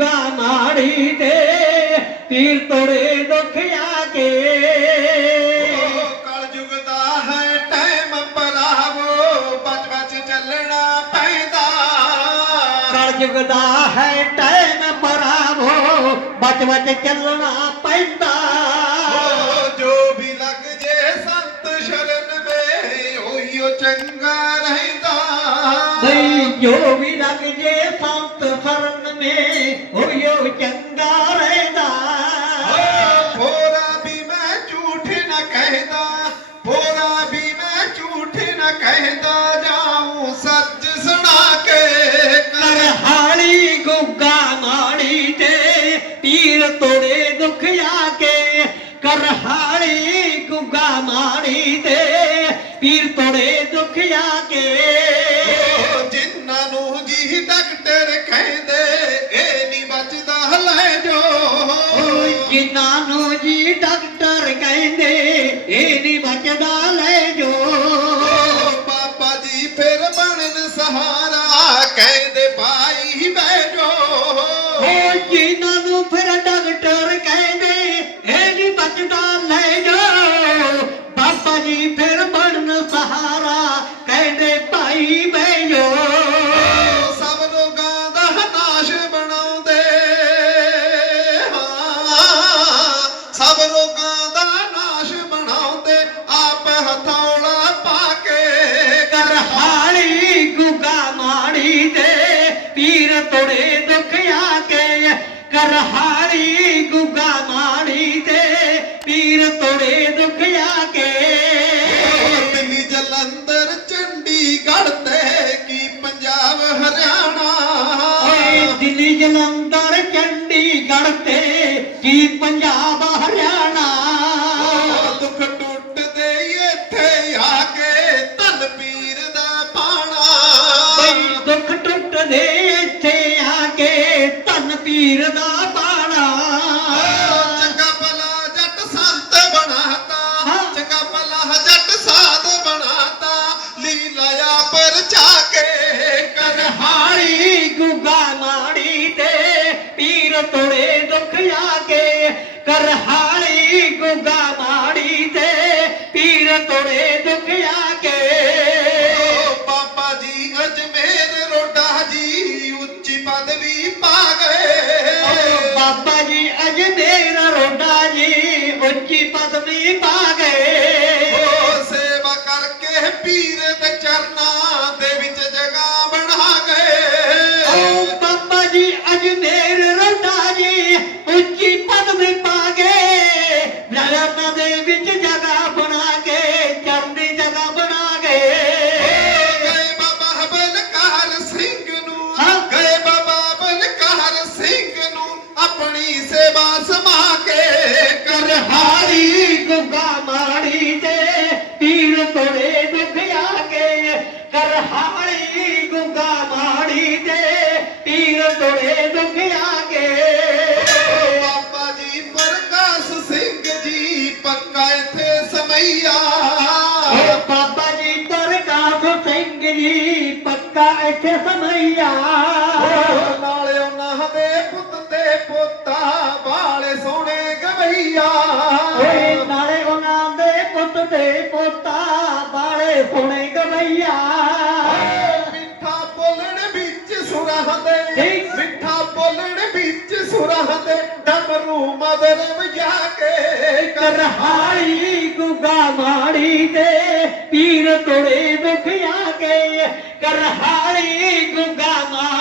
ਗੁਗਾ ਮਾੜੀ ਤੇ ਪੀਰ ਤੋੜੇ ਦੁੱਖ ਆ ਕੇ ਕਲਯੁਗ ਦਾ ਹੈ ਟਾਈਮ ਭਰਾਵੋ ਬਚ ਬਚ ਚੱਲਣਾ ਪੈਂਦਾ ਕਲਯੁਗ ਦਾ ਹੈ ਟਾਈਮ ਬਰਾਵੋ ਬਚ ਬਚ ਚੱਲਣਾ ਪੈਂਦਾ ਓ ਜੋ ਵੀ ਲੱਗ ਜੇ ਸੰਤ ਸ਼ਰਨ ਵੇ ਉਹੀ ਉਹ ਚੰਗਾ ਰਹਿੰਦਾ ਬਈ ਜੋ ਵੀ ਲੱਗ ਕਹਿਦਾ ਜਾਉਂ ਸੱਚ ਸੁਣਾ ਕੇ। ਕਰ ਹਾਲੀ ਗੁੱਗਾ ਮਾੜੀ ਤੇ ਪੀਰ ਤੋੜੇ ਦੁੱਖ ਆ ਕੇ। ਕਰ ਹਾਲੀ ਗੁੱਗਾ ਮਾੜੀ ਤੇ ਪੀਰ ਤੋੜੇ ਦੁੱਖ ਆ ਕੇ। ਜਿਨ੍ਹਾਂ ਨੂੰ ਜੀ ਡਾਕਟਰ ਕਹਿੰਦੇ ਇਹ ਨਹੀਂ ਬਚਦਾ ਲੈ ਜੋ। ਜਿਨ੍ਹਾਂ ਨੂੰ ਜੀ ਡਾਕਟਰ ਕਹਿੰਦੇ ਇਹ ਨਹੀਂ ਬਚਦਾ। ਜਿਨ੍ਹਾਂ ਤੋੜੇ ਦੁੱਖ ਆ ਕੇ ਦਿੱਲੀ ਜਲੰਧਰ ਚੰਡੀਗੜ੍ਹ ਤੇ ਕੀ ਪੰਜਾਬ ਹਰਿਆਣਾ? ਓਏ ਦਿੱਲੀ ਜਲੰਧਰ ਚੰਡੀਗੜ੍ਹ ਤੇ ਕੀ ਪੰਜਾਬ ਹਰਿਆਣਾ? ਦੁੱਖ ਟੁੱਟਦੇ ਇੱਥੇ ਆ ਕੇ ਧਨ ਪੀਰ ਦਾ ਪਾਣਾ। ਦੁੱਖ ਟੁੱਟਦੇ ਇੱਥੇ ਆ ਕੇ ਧੰਨ ਪੀਰ ਦਾ ਪੀਰ ਤੋੜੇ ਦੁੱਖ ਆ ਕੇ। ਬਾਬਾ ਜੀ ਅਜਮੇਰ ਰੋਡਾ ਜੀ ਉੱਚੀ ਪਦਵੀ ਪਾ ਗਏ। ਬਾਬਾ ਜੀ ਅਜ ਮੇਰਾ ਰੋਡਾ ਜੀ ਉੱਚੀ ਪਦਵੀ ਪਾ ਗਏ। ਗੁੱਗਾ ਮਾੜੀ ਤੇ ਪੀਰ ਤੋੜੇ ਦੁੱਖ ਆ ਕੇ। ਬਾਬਾ ਜੀ ਪ੍ਰਕਾਸ਼ ਸਿੰਘ ਜੀ ਪੱਕਾ ਇੱਥੇ ਸਮਈਆ। ਓ ਬਾਬਾ ਜੀ ਪ੍ਰਕਾਸ਼ ਸਿੰਘ ਜੀ ਪੱਕਾ ਇੱਥੇ ਸਮਈਆ। ਨਾਲੇ ਉਹਨਾਂ ਦੇ ਪੁੱਤ ਤੇ ਪੋਤਾ ਵਾਲੇ ਸੋਹਣੇ ਗਵਈਆ। ਓਏ ਨਾਲੇ ਉਹਨਾਂ ਦੇ ਪੁੱਤ ਤੇ ਪੋਤਾ ਬਾਲੇ ਸੋਹਣੇ ਗਵਈਆ। ਕਰਹਾਈ ਗੁਗਾ ਮਾੜੀ ਦੇ ਪੀਰ ਤੋੜੇ ਦੁੱਖ ਆ ਕੇ ਕਰਹਾਈ ਗੁਗਾ ਮਾੜੀ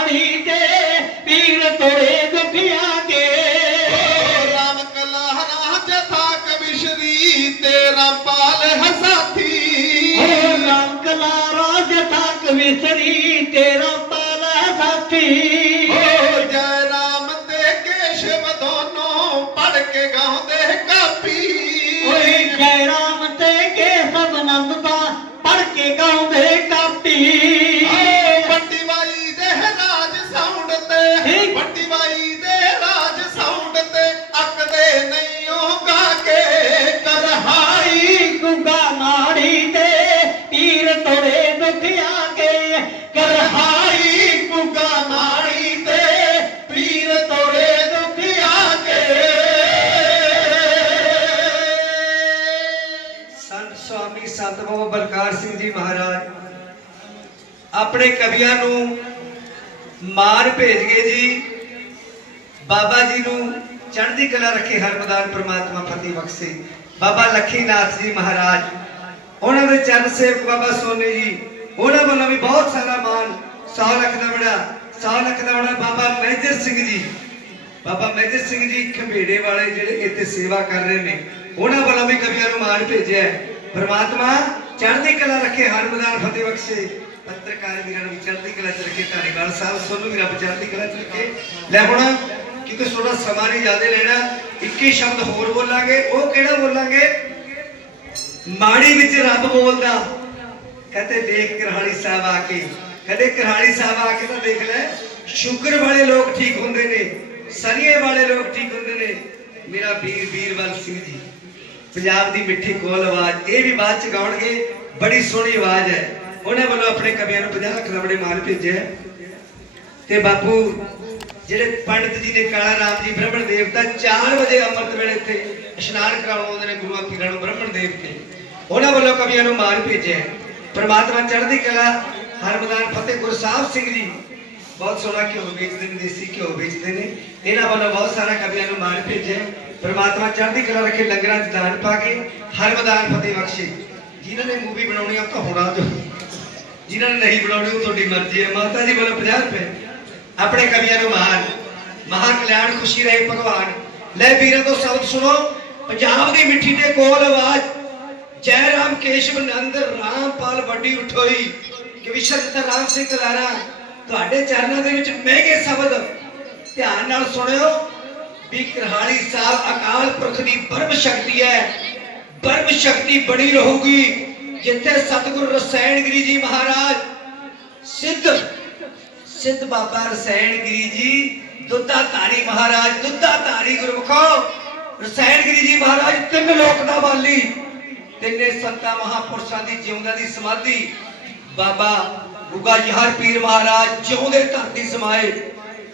ਆਪਣੇ ਕਵੀਆਂ ਨੂੰ ਮਾਰ ਭੇਜ ਗਏ ਜੀ। ਬਾਬਾ ਜੀ ਨੂੰ ਚੜ੍ਹਦੀ ਕਲਾ ਰੱਖੇ ਹਰ ਮੈਦਾਨ ਪ੍ਰਮਾਤਮਾ ਫਤਿਹ ਬਖਸ਼ੇ। ਬਾਬਾ ਲਖੀਨਾਥ ਜੀ ਮਹਾਰਾਜ, ਉਹਨਾਂ ਦੇ ਚਰਨ ਸੇਵਕ ਬਾਬਾ ਸੋਨੀ ਜੀ, ਉਹਨਾਂ ਵੱਲੋਂ ਵੀ ਬਹੁਤ ਸਾਰਾ ਮਾਨ 100 ਲੱਖ ਬੜਾ 100 ਲੱਖ ਬੜਾ ਬਾਬਾ ਮੇਜਰ ਸਿੰਘ ਜੀ। ਬਾਬਾ ਮਹਿਜਰ ਸਿੰਘ ਜੀ ਖੰਬੇੜੇ ਵਾਲੇ ਜਿਹੜੇ ਇੱਥੇ ਸੇਵਾ ਕਰ ਰਹੇ ਨੇ, ਉਹਨਾਂ ਵੱਲੋਂ ਵੀ ਕਵੀਆਂ ਨੂੰ ਮਾਨ ਭੇਜਿਆ ਹੈ। ਪ੍ਰਮਾਤਮਾ ਚੜ੍ਹਦੀ ਕਲਾ ਰੱਖੇ ਹਰ ਮੈਦਾਨ ਫਤਿਹ ਬਖਸ਼ੇ। ਪੱਤਰਕਾਰ ਵੀਰਾਂ ਨੂੰ ਚੜ੍ਹਦੀ ਕਲਾ ਚ ਰੱਖੇ ਧਾਰੀਵਾਲ ਸਾਹਿਬ, ਸੋਨੂੰ ਵੀ ਰੱਬ ਚੜ੍ਹਦੀ ਕਲਾ ਚ ਰੱਖੇ। ਲੈ ਹੁਣ, ਕਿਉਂਕਿ ਥੋੜਾ ਸਮਾਂ ਨਹੀਂ ਜ਼ਿਆਦਾ ਲੈਣਾ 21 ਸ਼ਬਦ ਹੋਰ ਬੋਲਾਂਗੇ। ਉਹ ਕਿਹੜਾ ਬੋਲਾਂਗੇ? ਮਾੜੀ ਵਿੱਚ ਰੱਬ ਬੋਲਦਾ। ਕਦੇ ਦੇਖ ਕਰਹਾਲੀ ਸਾਹਿਬ ਆ ਕੇ। ਕਦੇ ਕਰਹਾਲੀ ਸਾਹਿਬ ਆ ਕੇ ਤਾਂ ਦੇਖ ਲੈ, ਸ਼ੁਕਰ ਵਾਲੇ ਲੋਕ ਠੀਕ ਹੁੰਦੇ ਨੇ ਸਰੀਏ ਵਾਲੇ ਲੋਕ ਠੀਕ ਹੁੰਦੇ ਨੇ। ਮੇਰਾ ਵੀਰ, ਵੀਰਵਲ ਸਿੰਘ ਜੀ, ਪੰਜਾਬ ਦੀ ਮਿੱਠੀ ਕੋਲ ਆਵਾਜ਼, ਇਹ ਵੀ ਬਾਅਦ ਚ ਗਾਉਣਗੇ, ਬੜੀ ਸੋਹਣੀ ਆਵਾਜ਼ ਹੈ। ਉਹਨਾਂ ਵੱਲੋਂ ਆਪਣੇ ਕਵੀਆਂ ਨੂੰ 50 ਲੱਖ ਰੁਪਏ ਮਾਨ ਭੇਜਿਆ ਤੇ ਬਾਪੂ, ਜਿਹੜੇ ਪੰਡਿਤ ਜੀ ਨੇ ਕਾਲਾ ਰਾਮ ਜੀ ਬ੍ਰਹਮਣ ਦੇਵਤਾ 4 ਵਜੇ ਅੰਮ੍ਰਿਤ ਵੇਲੇ ਇੱਥੇ ਇਸ਼ਨਾਨ ਕਰਾਉਣ ਨੇ ਗੁਰੂਆਂ ਪੀਰਾਂ ਨੂੰ ਬ੍ਰਹਮਣ ਦੇਵਤੇ ਉਹਨਾਂ ਵੱਲੋਂ ਕਵੀਆਂ ਨੂੰ ਮਾਨ ਭੇਜਿਆ ਹੈ। ਪ੍ਰਮਾਤਮਾ ਚੜ੍ਹਦੀ ਕਲਾ, ਹਰਮਦਾਨ ਮੈਦਾਨ ਫਤਿਹ ਗੁਰਸਾਹਿਬ ਸਿੰਘ ਜੀ, ਬਹੁਤ ਸੋਹਣਾ ਘਿਓ ਵੇਚਦੇ ਨੇ, ਦੇਸੀ ਘਿਓ ਵੇਚਦੇ ਨੇ। ਇਹਨਾਂ ਵੱਲੋਂ ਬਹੁਤ ਸਾਰਾ ਕਵੀਆਂ ਨੂੰ ਮਾਰ ਭੇਜਿਆ ਹੈ। ਪ੍ਰਮਾਤਮਾ ਚੜ੍ਹਦੀ ਕਲਾ ਰੱਖੇ ਲੰਗਰਾਂ 'ਚ ਦਾਨ ਪਾ ਕੇ ਹਰ ਮੈਦਾਨ ਫਤਿਹ ਬਖਸ਼ੇ। ਜਿਨ੍ਹਾਂ ਨੇ ਮੂਵੀ ਬਣਾਉਣੀ ਆ ਤਾਂ ਹੋਣਾ ਜੋ ਜਿਨ੍ਹਾਂ ਨੇ ਨਹੀਂ ਬਣਾਉਣੀ ਉਹ ਤੁਹਾਡੀ ਮਰਜ਼ੀ ਹੈ। ਮਾਤਾ ਜੀ ਵੱਲੋਂ 50 ਰੁਪਏ। ਆਪਣੇ ਕਵੀਆਂ ਨੂੰ ਮਹਾਨ। ਮਹਾ ਕਲਿਆਣ ਖੁਸ਼ੀ ਰਹੇ ਭਗਵਾਨ। ਲੈ ਵੀਰਾਂ ਤੋਂ ਸ਼ਬਦ ਸੁਣੋ। ਪੰਜਾਬ ਦੀ ਮਿੱਠੀ ਤੇ ਕੋਲ ਆਵਾਜ਼। ਜੈ ਰਾਮ ਕੇਸ਼ਵ ਨੰਦ ਰਾਮਪਾਲ ਵੱਡੀ ਉਠੋਈ। ਕਿ ਰਾਮ ਸਿੰਘ ਲਾਰਾ ਤੁਹਾਡੇ ਚਰਨਾਂ ਦੇ ਵਿੱਚ ਮਹਿੰਗੇ ਸ਼ਬਦ। ਧਿਆਨ ਨਾਲ ਸੁਣਿਓ। ਵੀ ਕਰਹਾਲੀ ਸਾਹਿਬ ਅਕਾਲ ਪੁਰਖ ਦੀ ਪਰਮ ਸ਼ਕਤੀ ਹੈ। ਪਰਮ ਸ਼ਕਤੀ ਬਣੀ ਰਹੂਗੀ। ਜਿੱਥੇ ਸਤਿਗੁਰੂ ਰਸਾਇਣ ਗਿਰੀ ਜੀ ਮਹਾਰਾਜ, ਸਿੱਧ ਸਿੱਧ ਬਾਬਾ ਰਸਾਇਣ ਜੀ, ਦੁੱਧਾ ਧਾਰੀ ਮਹਾਰਾਜ, ਦੁੱਧਾ ਧਾਰੀ ਗੁਰਮੁਖੋ ਰਸਾਇਣ ਜੀ ਮਹਾਰਾਜ, ਤਿੰਨ ਲੋਕ ਦਾ ਵਾਲੀ ਤਿੰਨੇ ਸੰਤਾਂ ਮਹਾਪੁਰਸ਼ਾਂ ਦੀ ਜਿਉਂਦਾ ਦੀ ਸਮਾਧੀ। ਬਾਬਾ ਗੁੱਗਾ ਜਹਰ ਪੀਰ ਮਹਾਰਾਜ ਜਿਉਂਦੇ ਧਰਤੀ ਸਮਾਏ।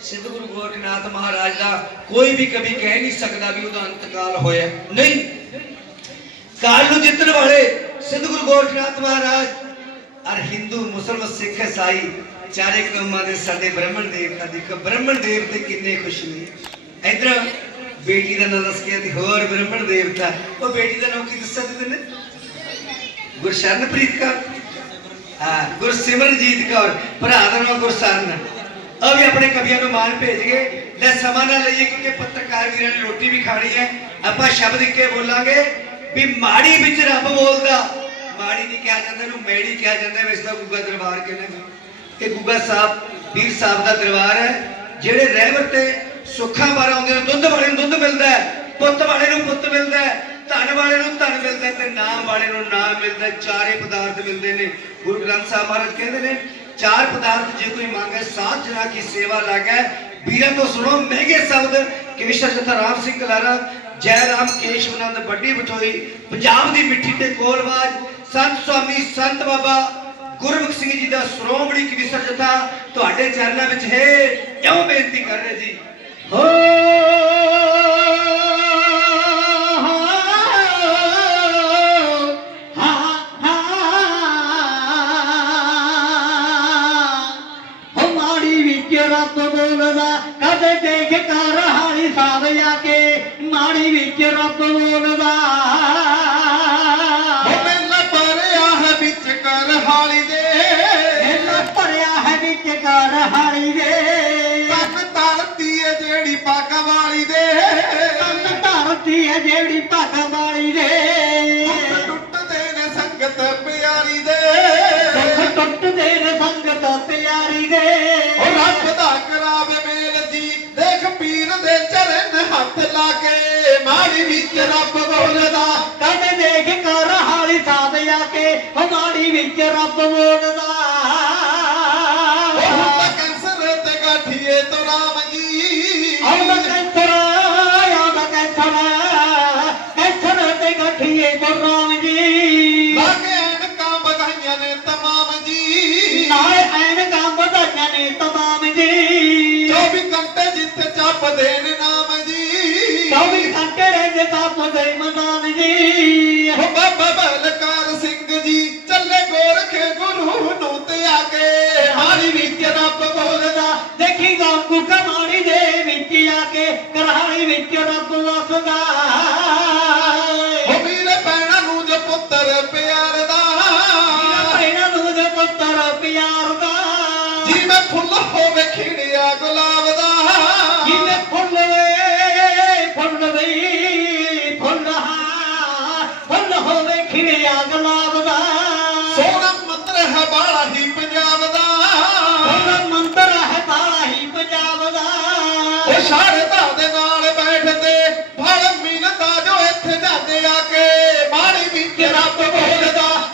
ਸਿੱਧ ਗੁਰੂ ਗੋਰਖਨਾਥ ਮਹਾਰਾਜ ਦਾ ਕੋਈ ਵੀ ਕਵੀ ਕਹਿ ਨਹੀਂ ਸਕਦਾ ਵੀ ਉਹਦਾ ਅੰਤਕਾਲ ਹੋਇਆ। ਨਹੀਂ। ਕਾਲ ਨੂੰ ਜਿੱਤਣ ਵਾਲੇ ਸਿੱਧ ਗੁਰੂ ਗੋਰਖਨਾਥ ਮਹਾਰਾਜ ਔਰ ਹਿੰਦੂ, ਮੁਸਲਮਾਨ, ਸਿੱਖ ਇਸਾਈ ਚਾਰੇ ਕੌਮਾਂ ਦੇ ਸਾਡੇ ਬ੍ਰਾਹਮਣ ਦੇਵਤਾ ਦੀ ਬ੍ਰਾਹਮਣ ਦੇਵਤੇ ਕਿੰਨੇ ਖੁਸ਼ ਨੇ। ਇਧਰ ਬੇਟੀ ਦਾ ਨਾਮ ਦੱਸ ਕੇ ਤੇ ਹੋਰ ਬ੍ਰਾਹਮਣ ਦੇਵਤਾ ਉਹ ਬੇਟੀ ਦਾ ਨਾਮ ਕੀ ਦੱਸਿਆ ਤੇ ਗੁਰਸ਼ਰਨਪ੍ਰੀਤ ਕੌਰ। ਹਾਂ, ਗੁਰਸਿਮਰਨਜੀਤ ਕੌਰ, ਭਰਾ ਦਾ ਨਾਮ ਗੁਰਸਰਨ। ਉਹ ਵੀ ਆਪਣੇ ਕਵੀਆਂ ਨੂੰ ਮਾਨ ਭੇਜ ਗਏ। ਲੈ ਸਮਾਂ ਨਾ ਲਈਏ ਕਿਉਂਕਿ ਪੱਤਰਕਾਰ ਵੀਰਾਂ ਨੇ ਰੋਟੀ ਵੀ ਖਾਣੀ ਹੈ। ਆਪਾਂ ਸ਼ਬਦ ਇੱਕੇ ਬੋਲਾਂਗੇ। ਵੀ ਮਾੜੀ ਵਿੱਚ ਰੱਬ ਬੋਲਦਾ। ਮਾੜੀ ਨਹੀਂ ਕਿਹਾ ਜਾਂਦਾ, ਇਹਨੂੰ ਮੈੜੀ ਕਿਹਾ ਜਾਂਦਾ ਵੈਸੇ ਤਾਂ ਗੁੱਗਾ ਦਰਬਾਰ ਕਹਿੰਦੇ ਇਹ ਗੁੱਗਾ ਸਾਹਿਬ, ਪੀਰ ਸਾਹਿਬ ਦਾ ਦਰਬਾਰ ਹੈ, ਜਿਹੜੇ ਰਹਿਬਰ ਤੇ ਸੁੱਖਾਂ ਵਾਰ ਆਉਂਦੇ ਨੇ, ਦੁੱਧ ਵਾਲੇ ਨੂੰ ਦੁੱਧ ਮਿਲਦਾ ਹੈ, ਪੁੱਤ ਵਾਲੇ ਨੂੰ ਪੁੱਤ ਮਿਲਦਾ ਹੈ, ਧਨ ਵਾਲੇ ਨੂੰ ਧਨ ਮਿਲਦਾ ਤੇ ਨਾਮ ਵਾਲੇ ਨੂੰ ਨਾਮ ਮਿਲਦਾ ਚਾਰੇ ਪਦਾਰਥ ਮਿਲਦੇ ਨੇ। ਗੁਰੂ ਗ੍ਰੰਥ ਸਾਹਿਬ ਮਹਾਰਾਜ ਕਹਿੰਦੇ ਨੇ, ਚਾਰ ਪਦਾਰਥ ਜੇ ਕੋਈ ਮੰਗੇ, ਸਾਧ ਜਨਾ ਕੀ ਸੇਵਾ ਲਾਗੈ, ਵੀਰਾਂ ਤੋਂ ਸੁਣੋ, ਮਹਿੰਗੇ ਕੇਸ਼ਰ ਜਥਾ ਰਾਮ ਸਿੰਘ ਕਲਾਰਾ ਜੈ ਰਾਮ ਕੇਸ਼ਵਨੰਦ ਵੱਡੀ ਬਠੋਈ, ਪੰਜਾਬ ਦੀ ਮਿੱਠੀ ਤੇ ਕੋਲਵਾਜ ਸੰਤ ਸੁਆਮੀ ਸੰਤ ਬਾਬਾ ਗੁਰਮੁਖ ਸਿੰਘ ਜੀ ਦਾ ਸ਼੍ਰੋਮਣੀ ਕਵੀਸ਼ਰ ਜਥਾ ਤੁਹਾਡੇ ਚਰਨਾਂ ਵਿੱਚ ਹੈ ਇਉਂ ਬੇਨਤੀ ਕਰ ਰਹੇ ਜੀ? ਹੋ ਕਦੇ ਦੇਖ ਕਰ ਹਾਲੀ ਸਾਬ ਆ ਕੇ ਮਾੜੀ ਵਿੱਚ ਰੱਬ ਬੋਲਦਾ। ਮੇਲਾ ਪਰਿਆ ਹੈ ਵਿੱਚ ਕਰ ਹਾਲੀ ਦੇ। ਇਹਲਾ ਭਰਿਆ ਹੈ ਵਿੱਚ ਕਰ ਹਾਲੀ ਦੇ। ਤਨ ਧਰਤੀ ਹੈ ਜਿਹੜੀ ਪੱਗ ਵਾਲੀ ਦੇ। ਤਨ ਧਰਤੀ ਹੈ ਜਿਹੜੀ ਲਾ ਕੇ ਮਾੜੀ ਵਿੱਚ ਰੱਬ ਬੋਲਦਾ। ਕਦੇ ਦੇਖ ਕਰ ਹਾਲੀ ਸਾਧ ਆ ਕੇ ਹਮਾਰੀ ਵਿੱਚ ਰੱਬ ਬੋਲਦਾ। ਉਹ ਕੈਂਸਰ ਤੇ ਗਾਠੀਏ ਤੋਂ ਰਾਮ ਜੀ। ਆਉਂਦਾ ਕੈਂਸਰ ਆਉਂਦਾ ਕੈਂਸਰ ਕੈਂਸਰ ਤੇ ਗਠੀਏ ਗੁਰਾਮ ਜੀ। ਲਾਗੇ ਐਨਕਾਂ ਬਗਾਈਆਂ ਨੇ ਤਮਾਮ ਜੀ। ਨਾਲੇ ਐਨ ਕੰਮ ਵਧਾਈਆਂ ਨੇ ਤਮਾਮ ਜੀ। 24 ਘੰਟੇ ਜਿੱਥੇ ਜਪਦੇ ਨੇ ਜੀ 24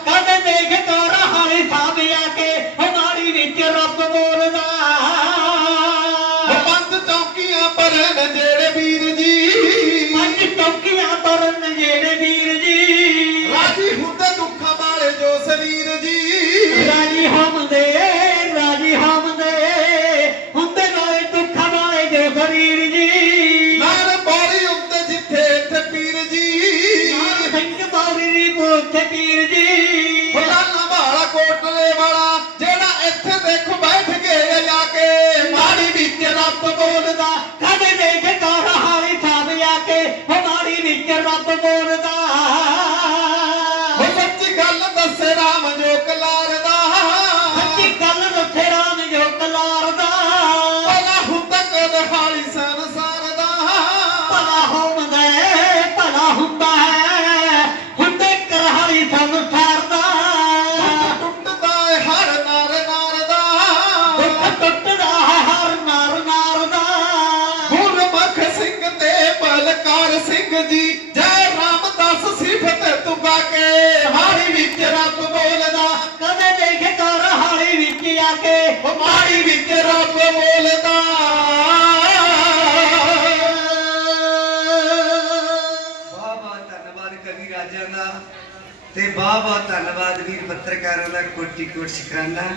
ਕਦੇ ਦੇਖ ਕਰ ਹਾਲੇ ਸਾਹਮਣੇ ਆ ਕੇ ਹਮਾਰੀ ਵਿੱਚ ਰੱਬ ਬੋਲਦਾ। ਉਹ ਪੰਜ ਚੌਕੀਆਂ ਪਰਨ ਜਿਹੜੇ ਵੀਰ ਜੀ। ਪੰਜ ਟੋਕੀਆਂ ਪਰਨ ਜਿਹੜੇ ਵੀਰ ਜੀ। ਰਾਜੀ ਹੁੰਦੇ ਦੁੱਖਾਂ ਵਾਲੇ ਜੋ ਸਰੀਰ ਜੀ। ਰਾਜੀ ਹਮਦੇ ਰਾਜੀ ਹਮਦੇ ਹੁੰਦੇ ਨਾਲੇ ਦੁੱਖਾਂ ਵਾਲੇ ਜੋ ਸਰੀਰ ਜੀ। ਨਾਰ ਬੋਲੀ ਉੱਤੇ ਜਿੱਥੇ ਇੱਥੇ ਪੀਰ ਜੀ। ਨਾਮ ਸਿੰਘ ਦੀ ਪੁੱਛ ਪੀਰ ਜੀ। ਬੋਲਦਾ। ਕਦੇ ਦੇਖ ਕਰ ਹਾਲੀ ਸਾਹਮਣੇ ਆ ਕੇ ਹਮਾਰੀ ਵਿੱਚ ਰੱਬ ਬੋਲਦਾ। ਸਿੰਘ ਜੀ ਜੈ ਰਾਮਦਾਸ ਸਿਫਤ ਤੁਗਾ ਕੇ ਹਾਰੀ ਵਿੱਚ ਰੱਬ ਬੋਲਦਾ। ਕਦੇ ਦੇਖੇ ਕਰਹਾਲੀ ਵਿੱਚ ਆ ਕੇ? ਮਾੜੀ ਵਿੱਚ ਰੱਬ ਬੋਲਦਾ। ਵਾਹ ਵਾਹ ਧੰਨਵਾਦ ਕਵੀ ਰਾਜਾਂ ਦਾ। ਤੇ ਵਾਹ ਵਾਹ ਧੰਨਵਾਦ ਵੀਰ ਪੱਤਰਕਾਰਾਂ ਦਾ ਕੋਟੀ ਕੋਟ ਸ਼ੁਕਰਾਨਾ।